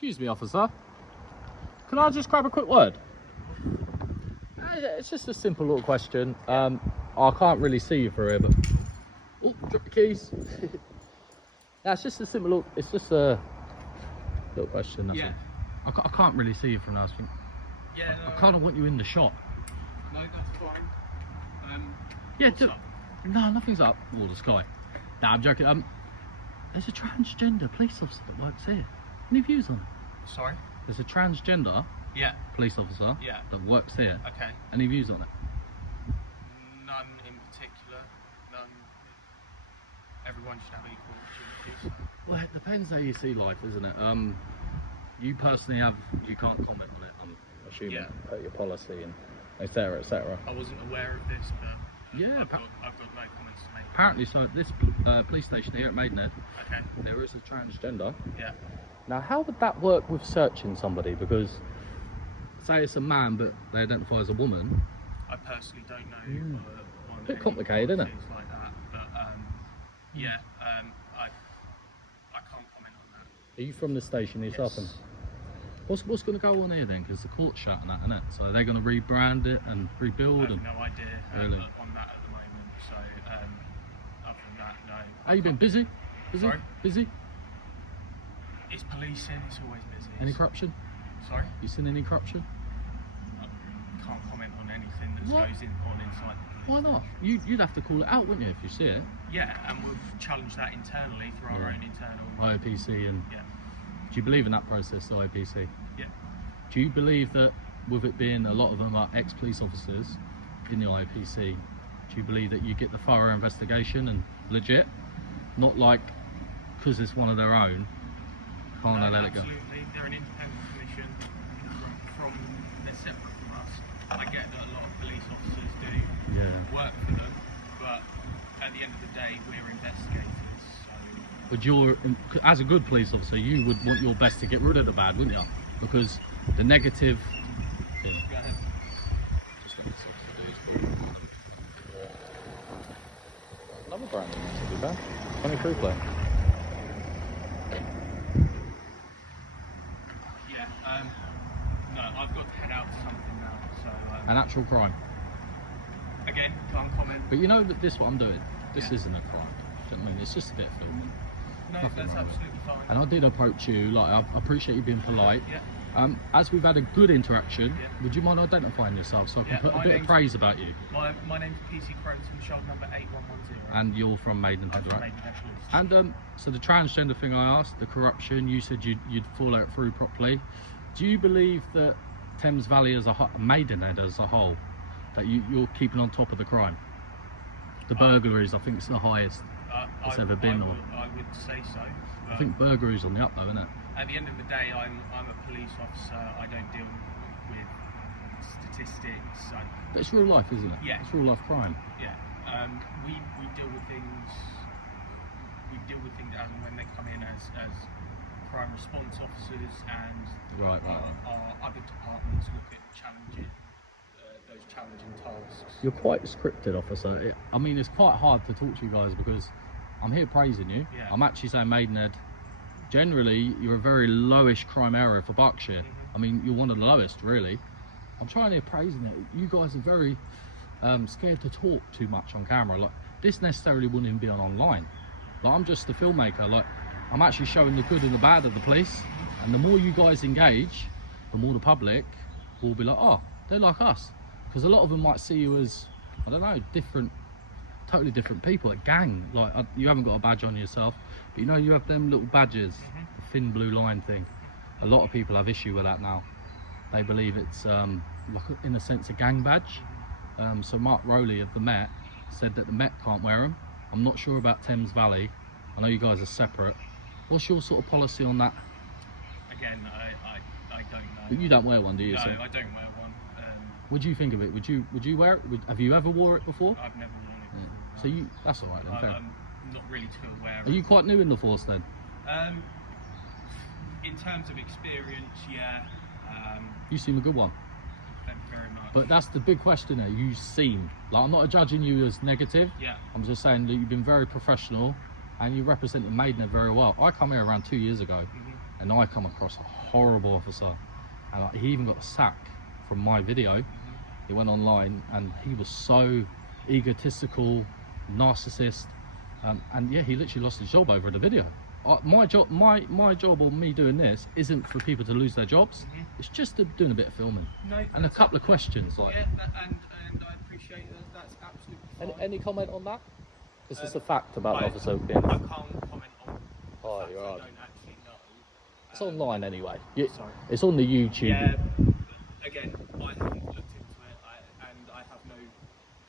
Excuse me, officer. Can I just grab a quick word? It's just a simple little question. I can't really see you through here, but... Oh, drop your keys. Yeah, it's just a simple little... It's just a little question, that's Yeah. all. I can't really see you from now. Yeah, no, I kind of want you in the shot. No, that's fine. Yeah, what's up? No, nothing's up. Oh, the sky. Nah, I'm joking. There's a transgender police officer that works here. Any views on it? Sorry? There's a transgender police officer that works here. Okay. Any views on it? None in particular. None. Everyone should have equal opportunities. Well, it depends how you see life, isn't it? You personally you can't comment on it, I'm assuming, your policy and etc, etc. I wasn't aware of this, but yeah, I've got no comments to make. Apparently, so at this police station here at Maidenhead, there is a transgender. Yeah. Now, how would that work with searching somebody? Because, say it's a man, but they identify as a woman. I personally don't know. A bit complicated, isn't it? Things like that, but I can't comment on that. Are you from the station yourself? Yes. What's going to go on here then? Because the court's shut and that, isn't it? So they're going to rebrand it and rebuild. I have no idea on that at the moment. So other than that, no. How you been? Busy? Sorry? Busy? It's policing. It's always busy. Any corruption? Sorry? You seen any corruption? I can't comment on anything that goes on inside. Why not? You'd have to call it out, wouldn't you, if you see it? Yeah, and we'll challenge that internally through our own internal IOPC and... Yeah. Do you believe in that process, the IOPC? Yeah. Do you believe that, with it being a lot of them are ex-police officers in the IOPC, do you believe that you get the thorough investigation and legit? Not like, because it's one of their own, can't they let it go? Absolutely, they're an independent commission they're separate from us. I get that a lot of police officers do work for them, but at the end of the day, we're investigators. So. But as a good police officer, you would want your best to get rid of the bad, wouldn't you? Because the negative... Go ahead. Just let me see what to do. Another brand new one, to be fair. 23 plate. No, I've got to head out to something now, so... An actual crime. Again, can't comment. But you know that this, what I'm doing, this isn't a crime. Do you know what I mean? It's just a bit of filming. No, that's absolutely fine. And I did approach you, like, I appreciate you being polite. Yeah. As we've had a good interaction, would you mind identifying yourself so I can put a bit of praise about you? My name's PC Crenton, child number 8110. And you're from Maidenhead, right? Maidenhead. And so the transgender thing I asked, the corruption, you said you'd follow it through properly. Do you believe that Thames Valley as a Maidenhead as a whole, that you're keeping on top of the crime? The burglaries, I think it's the highest it's ever been. I would say so. I think burglaries on the up though, isn't it? At the end of the day, I'm a police officer. I don't deal with statistics. But it's real life, isn't it? Yeah. It's real life crime. Yeah. We deal with things. We deal with things as and when they come in as crime response officers, and our other departments look at those challenging tasks. You're quite scripted, officer. I mean, it's quite hard to talk to you guys because I'm here praising you. Yeah. I'm actually saying Maidenhead, generally, you're a very lowish crime area for Berkshire. I mean, you're one of the lowest, really. I'm trying to praising it. You guys are very scared to talk too much on camera. Like, this necessarily wouldn't even be online. Like, I'm just a filmmaker. Like, I'm actually showing the good and the bad of the police. And the more you guys engage, the more the public will be like, oh, they're like us. Because a lot of them might see you as, I don't know, totally different people, a gang. Like, you haven't got a badge on yourself, but you know, you have them little badges, the thin blue line thing. A lot of people have issue with that now. They believe it's, like, in a sense, a gang badge. So Mark Rowley of the Met said that the Met can't wear them. I'm not sure about Thames Valley. I know you guys are separate. What's your sort of policy on that? Again, I don't know. But you don't wear one, do you? No, So, I don't wear one. what do you think of it? Would you wear it? Have you ever wore it before? I've never worn it. Yeah. So that's all right then. Fair. I'm not really too aware. Are you quite new in the force then? In terms of experience, yeah. You seem a good one. Thank you very much. But that's the big question there. You seem like, I'm not judging you as negative. Yeah. I'm just saying that you've been very professional and you represented Maidenhead very well. I come here around 2 years ago, and I come across a horrible officer, and like, he even got a sack from my video. He went online and he was so egotistical, narcissist, and yeah, he literally lost his job over the video. My job or me doing this isn't for people to lose their jobs. It's just doing a bit of filming, and a couple of questions. Like, yeah, and I appreciate that. That's absolutely fine. any comment on that? This is a fact about the officer I being. can't comment on Oh, facts you're I right. don't actually know. It's online anyway. Sorry. It's on the YouTube. Yeah. Again, I haven't looked into it, and I have no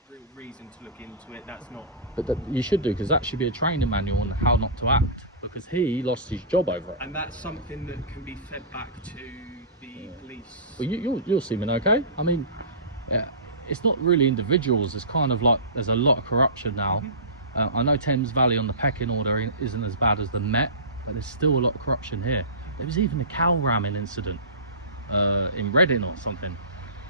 real reason to look into it. That's not. But you should do, because that should be a training manual on how not to act, because he lost his job over it. And that's something that can be fed back to the police. Well, you're seeming okay. I mean, it's not really individuals. It's kind of like there's a lot of corruption now. I know Thames Valley on the pecking order isn't as bad as the Met, but there's still a lot of corruption here. There was even a cow ramming incident in Reading or something.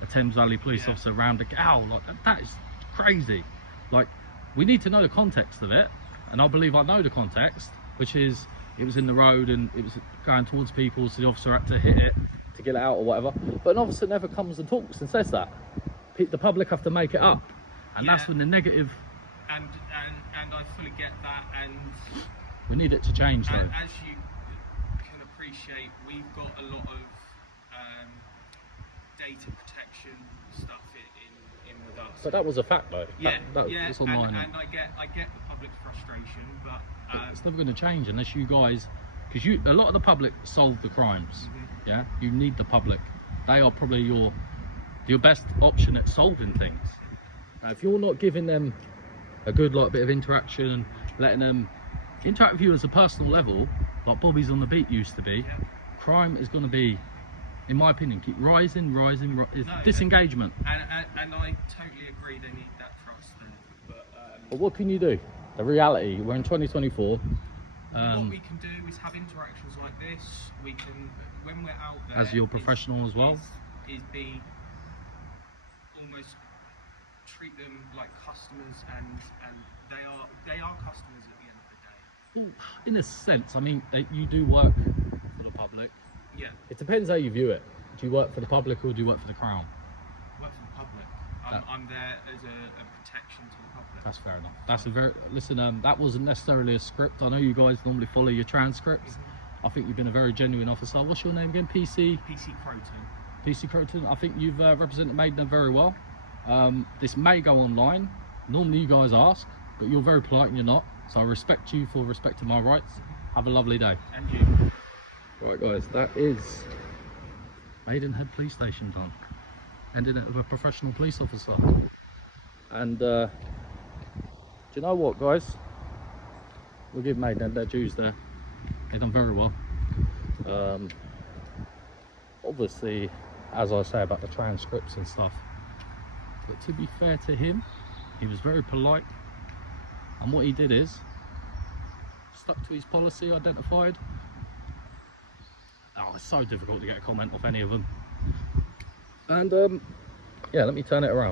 A Thames Valley police officer rammed a cow. Like, that is crazy. Like, we need to know the context of it, and I believe I know the context, which is it was in the road and it was going towards people, so the officer had to hit it to get it out or whatever. But an officer never comes and talks and says that. The public have to make it up, and that's when the negative. And I fully get that, and we need it to change though. As you can appreciate, we've got a lot of data protection stuff in with us. But that was a fact though. It's online. And I get the public frustration, but it's never going to change unless you guys, because a lot of the public solve the crimes. Yeah, you need the public. They are probably your best option at solving things. Now, if you're not giving them a good bit of interaction and letting them interact with you as a personal level, like Bobby's on the beat used to be, crime is going to be, in my opinion, keep rising. Disengagement. And I totally agree. They need that trust there. But what can you do? The reality, we're in 2024. What we can do is have interactions like this. We can, when we're out there, as you're professional as well, is be almost treat them like customers, and they are customers at the end of the day. Well, in a sense, I mean, you do work for the public. Yeah. It depends how you view it. Do you work for the public or do you work for the Crown? I work for the public. I'm there as a protection to the public. That's fair enough. That's a very listen. That wasn't necessarily a script. I know you guys normally follow your transcripts. I think you've been a very genuine officer. What's your name again? PC Croton. PC Croton. I think you've represented Maidenhead very well. This may go online. Normally you guys ask, but you're very polite and you're not. So I respect you for respecting my rights. Have a lovely day. And you. Right guys, that is Maidenhead Police Station done. Ended it with a professional police officer. And do you know what guys? We'll give Maidenhead their dues there. They've done very well. Obviously, as I say about the transcripts and stuff, but to be fair to him, he was very polite, and what he did is stuck to his policy, identified. Oh, it's so difficult to get a comment off any of them. And yeah, let me turn it around.